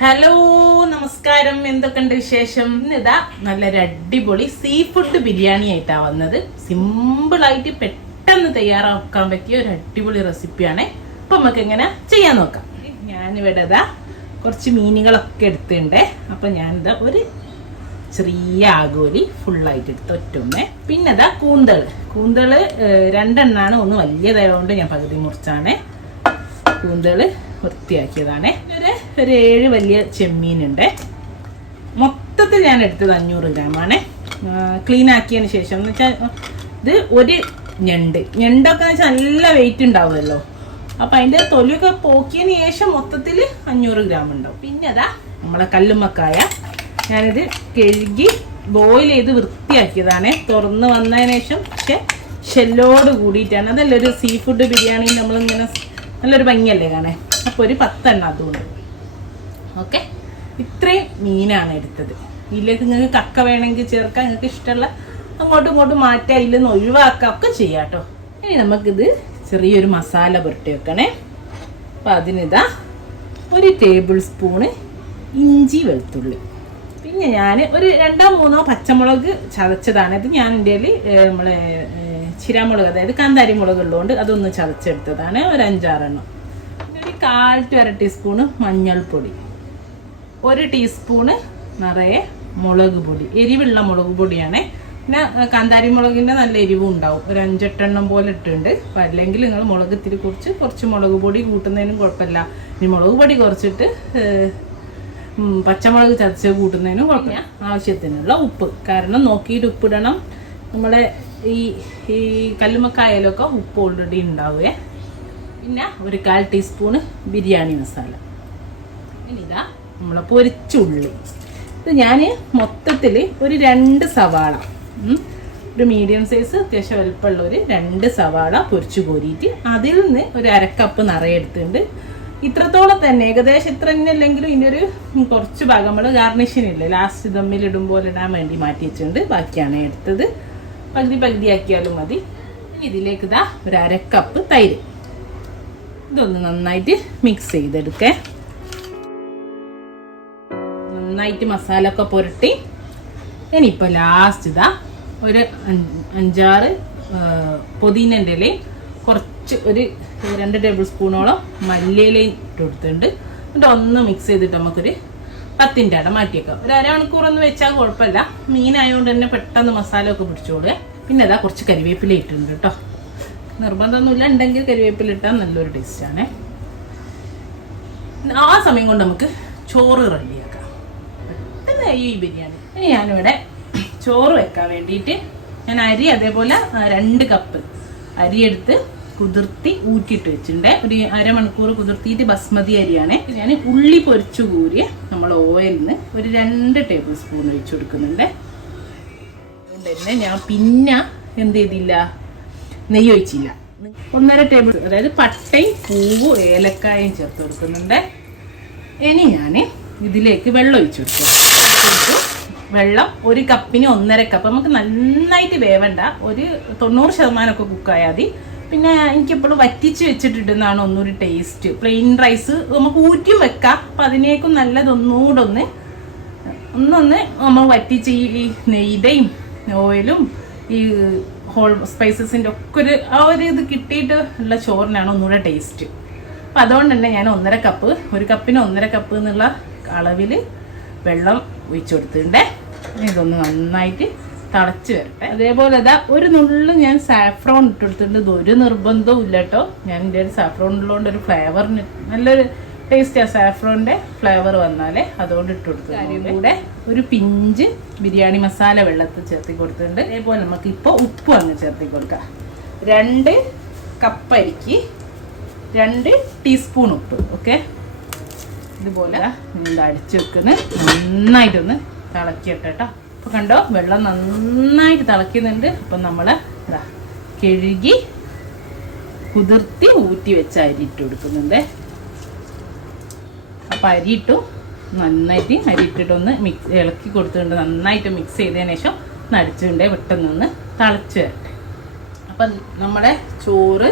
Hello നമസ്കാരം, എന്തൊക്കെയുണ്ട് വിശേഷം? ഇതാ നല്ലൊരു അടിപൊളി സീ ഫുഡ് ബിരിയാണി ആയിട്ടാണ് വന്നത്. സിമ്പിളായിട്ട് പെട്ടെന്ന് തയ്യാറാക്കാൻ പറ്റിയ ഒരു അടിപൊളി റെസിപ്പിയാണ്. അപ്പം നമുക്ക് എങ്ങനെ ചെയ്യാൻ നോക്കാം. ഞാനിവിടെ ഇതാ കുറച്ച് മീനുകളൊക്കെ എടുത്തിട്ടുണ്ട്. അപ്പം ഞാനിതാ ഒരു ചെറിയ ആഗോലി ഫുള്ളായിട്ട് എടുത്ത് ഒറ്റൊന്ന്. പിന്നെ ഇതാ കൂന്തള് രണ്ടെണ്ണാണ്. ഒന്ന് വലിയതായതുകൊണ്ട് ഞാൻ പകുതി മുറിച്ചാണ്. കൂന്തള് വൃത്തിയാക്കിയതാണ്. ഒരു 7 വലിയ ചെമ്മീനുണ്ട്. മൊത്തത്തിൽ ഞാൻ എടുത്തത് 500 ഗ്രാമാണ്. ക്ലീൻ ആക്കിയതിന് ശേഷം എന്ന് വെച്ചാൽ ഇത് ഒരു ഞണ്ടൊക്കെ വെച്ചാൽ നല്ല വെയിറ്റ് ഉണ്ടാവുമല്ലോ. അപ്പം അതിൻ്റെ തൊലിയൊക്കെ പോക്കിയതിന് ശേഷം മൊത്തത്തിൽ 500 ഗ്രാം ഉണ്ടാവും. പിന്നെ അതാ നമ്മളെ കല്ലുമ്മക്കായ ഞാനിത് കഴുകി ബോയിൽ ചെയ്ത് വൃത്തിയാക്കിയതാണ്. തുറന്ന് വന്നതിന് ശേഷം പക്ഷെ ഷെല്ലോട് കൂടിയിട്ടാണ്. അതല്ല ഒരു സീ ഫുഡ് ബിരിയാണി നമ്മളിങ്ങനെ നല്ലൊരു ഭംഗിയല്ലേ കാണാൻ. അപ്പോൾ ഒരു 10 എണ്ണം അതുകൊണ്ട്. ഓക്കെ, ഇത്രയും മീനാണ് എടുത്തത്. ഇതിലേക്ക് നിങ്ങൾക്ക് കക്ക വേണമെങ്കിൽ ചേർക്കാം, നിങ്ങൾക്ക് ഇഷ്ടമുള്ള അങ്ങോട്ടും ഇങ്ങോട്ടും മാറ്റാം, ഇതിലൊന്ന് ഒഴിവാക്കാം, ഒക്കെ ചെയ്യാം കേട്ടോ. ഇനി നമുക്കിത് ചെറിയൊരു മസാല പുരട്ടി വെക്കണേ. അപ്പം അതിനിതാ 1 ടേബിൾ സ്പൂണ് ഇഞ്ചി വെളുത്തുള്ളി. പിന്നെ ഞാൻ ഒരു 2-3 പച്ചമുളക് ചതച്ചതാണ്. ഇത് ഞാൻ എൻ്റെ നമ്മളെ ചിരാമുളക്, അതായത് കാന്താരി മുളക് ഉള്ളതുകൊണ്ട് അതൊന്ന് ചതച്ചെടുത്തതാണ്. ഒരു 5-6 എണ്ണം. പിന്നെ ഒരു 1/4 ടീസ്പൂണ് മഞ്ഞൾപ്പൊടി, 1 ടീസ്പൂണ് നിറയെ മുളക് പൊടി, എരിവുള്ള മുളക് പൊടിയാണ്. പിന്നെ കാന്താരി മുളകിൻ്റെ നല്ല എരിവും ഉണ്ടാവും. ഒരു 5-8 എണ്ണം പോലെ ഇട്ടുണ്ട്. അപ്പം അല്ലെങ്കിൽ നിങ്ങൾ മുളക് ഇത്തിരി കുറച്ച് മുളക് പൊടി കൂട്ടുന്നതിനും കുഴപ്പമില്ല. ഇനി മുളക് പൊടി കുറച്ചിട്ട് പച്ചമുളക് ചതച്ച് കൂട്ടുന്നതിനും കുഴപ്പമില്ല. ആവശ്യത്തിനുള്ള ഉപ്പ്, കാരണം നോക്കിയിട്ട് ഉപ്പിടണം. നമ്മുടെ ഈ കല്ലുമ്മക്കായയിലൊക്കെ ഉപ്പ് ഓൾറെഡി ഉണ്ടാവുകയെ. പിന്നെ ഒരു 1/4 ടീസ്പൂണ് ബിരിയാണി മസാല. ഇനി ഇതാ നമ്മളെ പൊരിച്ച ഉള്ളി. ഇത് ഞാൻ മൊത്തത്തിൽ ഒരു 2 സവാള, ഒരു മീഡിയം സൈസ് അത്യാവശ്യം വലുപ്പമുള്ള ഒരു 2 സവാള പൊരിച്ചു കോരിയിട്ട് അതിൽ നിന്ന് ഒരു 1/2 കപ്പ് നിറയെ എടുത്തിട്ടുണ്ട്. ഇത്രത്തോളം തന്നെ, ഏകദേശം ഇത്ര തന്നെ അല്ലെങ്കിലും ഇതിൻ്റെ ഒരു കുറച്ച് ഭാഗം നമ്മൾ ഗാർണിഷിനില്ലേ ലാസ്റ്റ് ദമ്മിലിടുമ്പോൾ ഇടാൻ വേണ്ടി മാറ്റി വെച്ചിട്ടുണ്ട്. ബാക്കിയാണ് എടുത്തത്. പകുതി ആക്കിയാലും മതി. ഇതിലേക്ക് ഇതാ ഒരു 1/2 കപ്പ് തൈര്. ഇതൊന്ന് നന്നായിട്ട് മിക്സ് ചെയ്തെടുക്കേ. നന്നായിട്ട് മസാല ഒക്കെ പുരട്ടി ഇനിയിപ്പോൾ ലാസ്റ്റ് ഇതാ ഒരു 5-6 പുതിനൻ്റെ ഇലയും കുറച്ച് ഒരു 2 ടേബിൾ സ്പൂണോളം മല്ലിയിലയും ഇട്ട് കൊടുത്തിട്ടുണ്ട്. എന്നിട്ട് ഒന്ന് മിക്സ് ചെയ്തിട്ട് നമുക്കൊരു 10 മിനിറ്റ് അവിടെ മാറ്റിയേക്കാം. ഒരു അരമണിക്കൂറൊന്നും വെച്ചാൽ കുഴപ്പമില്ല. മീനായതുകൊണ്ട് തന്നെ പെട്ടെന്ന് മസാല ഒക്കെ പിടിച്ചോളുക. പിന്നെ അതാ കുറച്ച് കരിവേപ്പില ഇട്ടിട്ടുണ്ട് കേട്ടോ. നിർബന്ധമൊന്നുമില്ല, ഉണ്ടെങ്കിൽ കരിവേപ്പില ഇട്ടാൽ നല്ലൊരു ടേസ്റ്റാണ്. ആ സമയം കൊണ്ട് നമുക്ക് ചോറ് റെഡിയാക്കാം. പെട്ടെന്ന് ഈ ബിരിയാണി. ഇനി ഞാനിവിടെ ചോറ് വെക്കാൻ വേണ്ടിയിട്ട് ഞാൻ അരി അതേപോലെ 2 കപ്പ് അരി എടുത്ത് കുതിർത്തി ഊറ്റിയിട്ട് വെച്ചിട്ടുണ്ട്. ഒരു അരമണിക്കൂർ കുതിർത്തിയിട്ട് ബസ്മതി അരിയാണ്. ഞാൻ ഉള്ളി പൊരിച്ചു കൂരിയ നമ്മൾ ഓയിലിൽ നിന്ന് ഒരു 2 ടേബിൾ സ്പൂൺ ഒഴിച്ചു കൊടുക്കുന്നുണ്ട്. അതുകൊണ്ട് തന്നെ ഞാൻ പിന്നെ എന്ത് ചെയ്തില്ല, നെയ്യ് ഒഴിച്ചില്ല. 1.5 ടേബിൾ, അതായത് പട്ടയും പൂവും ഏലക്കായും ചേർത്ത് കൊടുക്കുന്നുണ്ട്. ഇനി ഞാൻ ഇതിലേക്ക് വെള്ളം ഒഴിച്ചു കൊടുക്കും. വെള്ളം 1 കപ്പിന് 1.5 കപ്പ്. നമുക്ക് നന്നായിട്ട് വേവണ്ട, ഒരു 90% ഒക്കെ കുക്കായാൽ മതി. പിന്നെ എനിക്കെപ്പോഴും വറ്റിച്ച് വെച്ചിട്ടിടുന്നതാണ് ഒന്നൊരു ടേസ്റ്റ്. പ്ലെയിൻ റൈസ് നമുക്ക് ഊറ്റിയും വെക്കാം. അപ്പം അതിനേക്കും നല്ലത് ഒന്നുകൂടെ ഒന്ന് നമ്മൾ വറ്റിച്ച് ഈ നെയ്യുടെയും ഓയിലും ഈ ഹോൾ സ്പൈസസിൻ്റെ ഒക്കെ ഒരു ഇത് കിട്ടിയിട്ട് ഉള്ള ചോറിനാണ് ഒന്നുകൂടെ ടേസ്റ്റ്. അപ്പം അതുകൊണ്ട് തന്നെ ഞാൻ 1.5 കപ്പ്, 1 കപ്പിന് 1.5 കപ്പ് എന്നുള്ള അളവിൽ വെള്ളം ഒഴിച്ചു കൊടുത്തിട്ടുണ്ട്. ഇതൊന്ന് നന്നായിട്ട് തിളച്ച് വരട്ടെ. അതേപോലെ അതാ ഒരു നുള്ളു ഞാൻ സാഫ്രോൺ ഇട്ടെടുത്തിട്ടുണ്ട്. ഇത് ഒരു നിർബന്ധവും ഇല്ല കേട്ടോ. ഞാൻ എൻ്റെ ഒരു സാഫ്രോൺ ഉള്ളതുകൊണ്ട് ഒരു ഫ്ലേവറിന് നല്ലൊരു ടേസ്റ്റാണ്. സാഫ്രോണിൻ്റെ ഫ്ലേവർ വന്നാലേ അതുകൊണ്ട് ഇട്ട് കൊടുത്തു. കാര്യം കൂടെ ഒരു പിഞ്ച് ബിരിയാണി മസാല വെള്ളത്തിൽ ചേർത്തി കൊടുത്തിട്ടുണ്ട്. അതേപോലെ നമുക്ക് ഇപ്പോൾ ഉപ്പ് അങ്ങ് ചേർത്തി കൊടുക്കാം. 2 കപ്പ് അരിക്ക് 2 ടീസ്പൂൺ ഉപ്പ്. ഓക്കെ, ഇതുപോലെ ഇത് അടിച്ച് വെക്കുന്നത് നന്നായിട്ടൊന്ന് തിളക്കിയിട്ട് കേട്ടോ. അപ്പോൾ കണ്ടോ, വെള്ളം നന്നായിട്ട് തിളയ്ക്കുന്നുണ്ട്. അപ്പം നമ്മൾ കഴുകി കുതിർത്തി ഊറ്റി വെച്ച അരി ഇട്ട് കൊടുക്കുന്നുണ്ട്. അപ്പം അരിയിട്ടു നന്നായിട്ട് അരിയിട്ടിട്ടൊന്ന് ഇളക്കി കൊടുത്തിട്ടുണ്ട്. നന്നായിട്ട് മിക്സ് ചെയ്തതിന് ശേഷം നടിച്ചുകൊണ്ട് പെട്ടെന്നൊന്ന് തിളച്ച് വരട്ടെ. അപ്പം നമ്മുടെ ചോറ്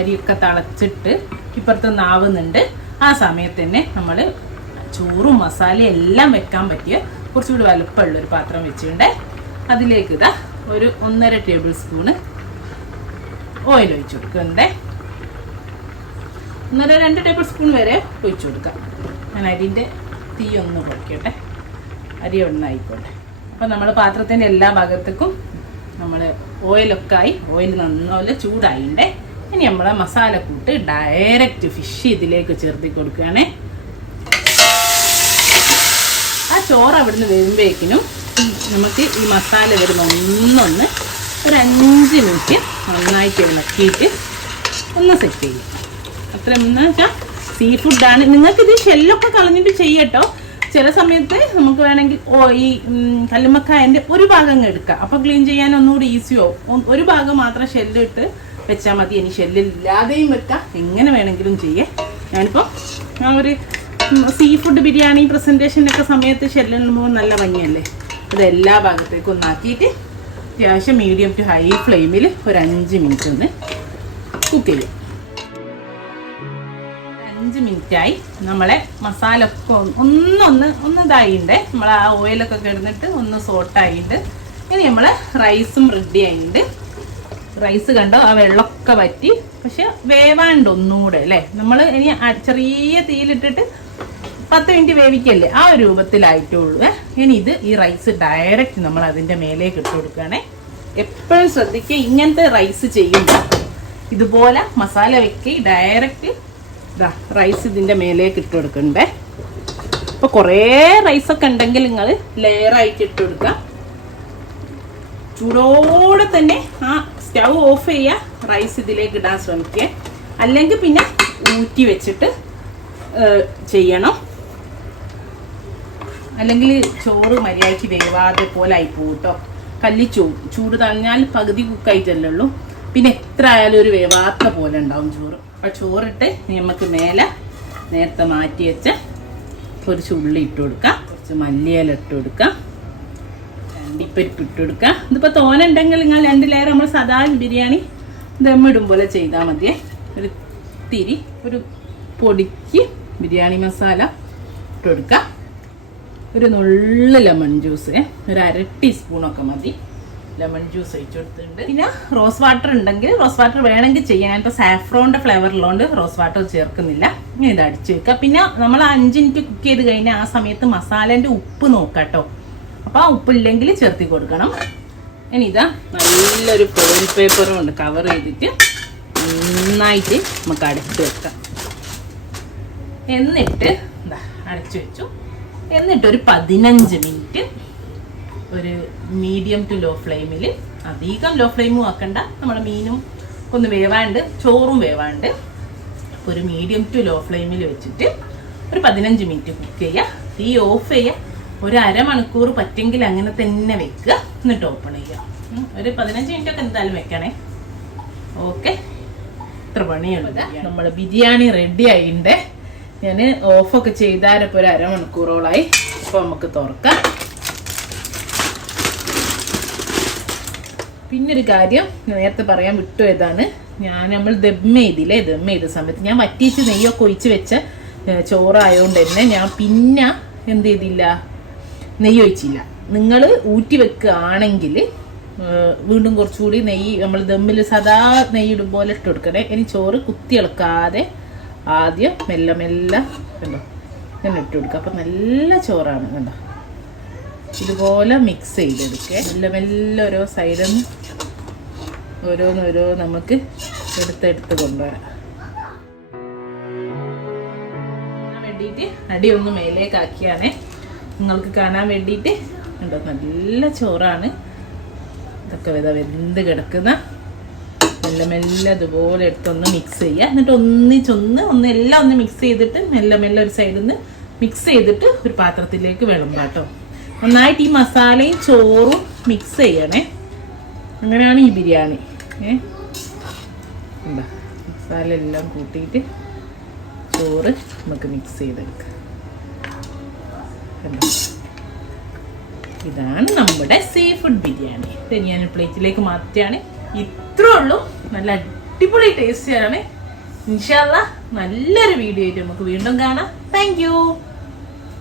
അരിയൊക്കെ തിളച്ചിട്ട് ഇപ്പുറത്ത് നാവുന്നുണ്ട്. ആ സമയത്ത് തന്നെ നമ്മൾ ചോറും മസാലയും എല്ലാം വെക്കാൻ പറ്റിയ കുറച്ചുകൂടി വലുപ്പമുള്ളൊരു പാത്രം വെച്ചിട്ടുണ്ട്. അതിലേക്ക് ഇതാ ഒരു 1.5 ടേബിൾ സ്പൂണ് ഓയിൽ ഒഴിച്ചു കൊടുക്കുന്നുണ്ട്. 1.5-2 ടേബിൾ സ്പൂൺ വരെ ഒഴിച്ചു കൊടുക്കാം. ഞാൻ അരിൻ്റെ തീ ഒന്ന് കുറയ്ക്കട്ടെ, അരി ഒന്നായിക്കോട്ടെ. അപ്പോൾ നമ്മൾ പാത്രത്തിൻ്റെ എല്ലാ ഭാഗത്തേക്കും നമ്മൾ ഓയിലൊക്കെ ആയി, ഓയിൽ നന്നായി ചൂടായിണ്ടേ. ഇനി നമ്മളെ മസാലക്കൂട്ട് ഡയറക്റ്റ് ഫിഷ് ഇതിലേക്ക് ചേർത്തി കൊടുക്കുകയാണേ. ആ ചോറ് അവിടുന്ന് വരുമ്പോഴേക്കിനും നമുക്ക് ഈ മസാല വരുന്ന ഒന്നൊന്ന് ഒരു 5 മിനിറ്റ് നന്നായിട്ട് ഇളക്കിയിട്ട് ഒന്ന് സെറ്റ് ചെയ്യും. അത്ര എന്ന് വെച്ചാൽ സീ ഫുഡാണ്. നിങ്ങൾക്കിത് ഷെല്ലൊക്കെ കളഞ്ഞിട്ട് ചെയ്യട്ടോ. ചില സമയത്ത് നമുക്ക് വേണമെങ്കിൽ ഈ കല്ലുമ്മക്കായൻ്റെ ഒരു ഭാഗം എടുക്കാം, അപ്പോൾ ക്ലീൻ ചെയ്യാൻ ഒന്നുകൂടി ഈസിയോ. ഒരു ഭാഗം മാത്രം ഷെല്ലിട്ട് വെച്ചാൽ മതി. ഇനി ഷെല്ലില്ലാതെയും വെക്കാം, എങ്ങനെ വേണമെങ്കിലും ചെയ്യേ. ഞാനിപ്പോൾ ഒരു സീ ഫുഡ് ബിരിയാണി പ്രസൻറ്റേഷനൊക്കെ സമയത്ത് ഷെല്ലിടുമ്പോൾ നല്ല ഭംഗിയല്ലേ. ഇതെല്ലാ ഭാഗത്തേക്കും ഒന്നാക്കിയിട്ട് അത്യാവശ്യം മീഡിയം ടു ഹൈ ഫ്ലെയിമിൽ ഒരു 5 മിനിറ്റ് ഒന്ന് കുക്ക് ചെയ്യും. 5 മിനിറ്റായി നമ്മളെ മസാല ഒക്കെ ഒന്ന് ഇതായിണ്ട്. നമ്മൾ ആ ഓയിലൊക്കെ കിടന്നിട്ട് ഒന്ന് സോട്ടായിണ്ട്. ഇനി നമ്മളെ റൈസും റെഡി ആയിട്ടുണ്ട്. റൈസ് കണ്ടോ, ആ വെള്ളമൊക്കെ വറ്റി, പക്ഷെ വേവാണ്ട് ഒന്നുകൂടെ അല്ലേ. നമ്മൾ ഇനി ചെറിയ തീയിലിട്ടിട്ട് 10 മിനിറ്റ് വേവിക്കല്ലേ, ആ ഒരു രൂപത്തിലായിട്ടുള്ളൂ. ഇനി ഈ റൈസ് ഡയറക്റ്റ് നമ്മൾ അതിൻ്റെ മേലേക്ക് ഇട്ട് കൊടുക്കുകയാണേ. എപ്പോഴും ശ്രദ്ധിക്കുക, ഇങ്ങനത്തെ റൈസ് ചെയ്യുമ്പോൾ ഇതുപോലെ മസാല വെക്കി ഡയറക്റ്റ് റൈസ് ഇതിൻ്റെ മേലേക്ക് ഇട്ട് കൊടുക്കണ്ടേ. ഇപ്പോൾ കുറേ റൈസൊക്കെ ഉണ്ടെങ്കിൽ നിങ്ങൾ ലെയറായിട്ട് ഇട്ട് കൊടുക്കുക. ചൂടോടെ തന്നെ ആ സ്റ്റൗ ഓഫ് ചെയ്യുക, റൈസ് ഇതിലേക്ക് ഇടാൻ ശ്രമിക്കുക. അല്ലെങ്കിൽ പിന്നെ ഊറ്റി വെച്ചിട്ട് ചെയ്യണം, അല്ലെങ്കിൽ ചോറ് മര്യാദയ്ക്ക് വേവാതെ പോലെ ആയിപ്പോവും കേട്ടോ. ചൂട് തണിഞ്ഞാൽ പകുതി കുക്കായിട്ടല്ലേ ഉള്ളൂ, പിന്നെ എത്ര ആയാലും ഒരു വേവാത്ത പോലെ ഉണ്ടാവും ചോറ്. അപ്പോൾ ചോറിട്ട് നമുക്ക് മേലെ നേരത്തെ മാറ്റി വെച്ച കുറച്ച് ഉള്ളി ഇട്ട് കൊടുക്കാം, കുറച്ച് മല്ലിയില ഇട്ട് കൊടുക്കാം, അണ്ടിപ്പരിപ്പ് ഇട്ട് കൊടുക്കാം. ഇതിപ്പോൾ തോന ഉണ്ടെങ്കിൽ നിങ്ങൾ 2 ലെയർ നമ്മൾ സാധാരണ ബിരിയാണി ദമ്മിടും പോലെ ചെയ്താൽ മതിയേ. ഒരു തിരി ഒരു പൊടിക്ക് ബിരിയാണി മസാല ഇട്ട് കൊടുക്കാം. ഒരു നുള്ളു ലെമൺ ജ്യൂസ്, ഒരു 1/2 ടീസ്പൂണൊക്കെ മതി ലെമൺ ജ്യൂസ് ഒഴിച്ചു കൊടുത്തിട്ടുണ്ട്. പിന്നെ റോസ് വാട്ടർ ഉണ്ടെങ്കിൽ റോസ് വാട്ടർ വേണമെങ്കിൽ ചെയ്യാൻ. ഞാനിപ്പോൾ സാഫ്രോണിൻ്റെ ഫ്ലേവറിലുകൊണ്ട് റോസ് വാട്ടർ ചേർക്കുന്നില്ല. ഇനി ഇത് അടിച്ചു വെക്കുക. പിന്നെ നമ്മൾ 5 മിനിറ്റ് കുക്ക് ചെയ്ത് കഴിഞ്ഞാൽ ആ സമയത്ത് മസാലേൻ്റെ ഉപ്പ് നോക്കാം കേട്ടോ. അപ്പോൾ ആ ഉപ്പില്ലെങ്കിൽ ചേർത്തി കൊടുക്കണം. ഇനി ഇതാ നല്ലൊരു ഫോയിൽ പേപ്പർ കൊണ്ട് കവർ ചെയ്തിട്ട് നന്നായിട്ട് നമുക്ക് അടച്ചു വെക്കാം. എന്നിട്ട് എന്താ അടച്ചു വെച്ചു. എന്നിട്ടൊരു 15 മിനിറ്റ് ഒരു മീഡിയം ടു ലോ ഫ്ലെയിമിൽ, അധികം ലോ ഫ്ലെയിമും ആക്കണ്ട, നമ്മുടെ മീനും ഒന്ന് വേവാണ്ട് ചോറും വേവാണ്ട്, ഒരു മീഡിയം ടു ലോ ഫ്ലെയിമിൽ വെച്ചിട്ട് ഒരു 15 മിനിറ്റ് കുക്ക് ചെയ്യുക. തീ ഓഫ് ചെയ്യുക. ഒരു അരമണിക്കൂർ പറ്റെങ്കിൽ അങ്ങനെ തന്നെ വെക്കുക. എന്നിട്ട് ഓപ്പൺ ചെയ്യുക. ഒരു 15 മിനിറ്റ് ഒക്കെ എന്തായാലും വെക്കണേ. ഓക്കെ, ഇത്ര പണിയുള്ളത്. നമ്മൾ ബിരിയാണി റെഡി ആയിട്ടുണ്ട്. ഞാൻ ഓഫൊക്കെ ചെയ്താലിപ്പോൾ ഒരു അരമണിക്കൂറോളായി. അപ്പോൾ നമുക്ക് തുറക്കാം. പിന്നൊരു കാര്യം നേരത്തെ പറയാൻ വിട്ടുപോയതാണ്. നമ്മൾ ദം ചെയ്ത സമയത്ത് ഞാൻ വറ്റിച്ച് നെയ്യൊക്കെ ഒഴിച്ച് വെച്ച ചോറായതുകൊണ്ട് തന്നെ ഞാൻ പിന്നെ എന്ത് ചെയ്തില്ല, നെയ്യ് ഒഴിച്ചില്ല. നിങ്ങൾ ഊറ്റി വെക്കുകയാണെങ്കിൽ വീണ്ടും കുറച്ചുകൂടി നെയ്യ് നമ്മൾ ദമ്മിൽ സദാ നെയ്യ് ഇടുമ്പോൾ ഇട്ട് കൊടുക്കണേ. ഇനി ചോറ് കുത്തി ഇളക്കാതെ ആദ്യം മെല്ലെ മെല്ലെ കണ്ടോ ഞാൻ ഇട്ട് കൊടുക്കുക. അപ്പം നല്ല ചോറാണ് കണ്ടോ. ഇതുപോലെ മിക്സ് ചെയ്തെടുക്കുക. മെല്ലെ മെല്ലെ ഓരോ സൈഡിൽ നിന്ന് ഓരോന്നോരോ നമുക്ക് എടുത്തെടുത്ത് കൊണ്ടുവരാം. വേണ്ടിയിട്ട് അടി ഒന്ന് മേലേക്കാക്കിയാണേ നിങ്ങൾക്ക് കാണാൻ വേണ്ടിയിട്ട്. കണ്ടോ നല്ല ചോറാണ്. ഇതൊക്കെ വെന്ത് കിടക്കുന്ന മെല്ലെ മെല്ലെ അതുപോലെ എടുത്തൊന്ന് മിക്സ് ചെയ്യുക. എന്നിട്ട് ഒന്നിച്ചൊന്ന് എല്ലാം ഒന്ന് മിക്സ് ചെയ്തിട്ട് മെല്ലെ മെല്ലെ ഒരു സൈഡിൽ നിന്ന് മിക്സ് ചെയ്തിട്ട് ഒരു പാത്രത്തിലേക്ക് വിളമ്പാം കേട്ടോ. നന്നായിട്ട് ഈ മസാലയും ചോറും മിക്സ് ചെയ്യണേ. അങ്ങനെയാണ് ഈ ബിരിയാണി. എന്താ മസാല എല്ലാം കൂട്ടിയിട്ട് ചോറ് നമുക്ക് മിക്സ് ചെയ്തെടുക്കാം. ഇതാണ് നമ്മുടെ സീ ഫുഡ് ബിരിയാണി. ഇത് ഞാൻ പ്ലേറ്റിലേക്ക് മാറ്റിയാണ്. ഇത്രേ ഉള്ളൂ. നല്ല അടിപൊളി ടേസ്റ്റിയാണ്. ഇൻഷാ അല്ലാഹ് നല്ലൊരു വീഡിയോ ആയിട്ട് നമുക്ക് വീണ്ടും കാണാം. Thank you.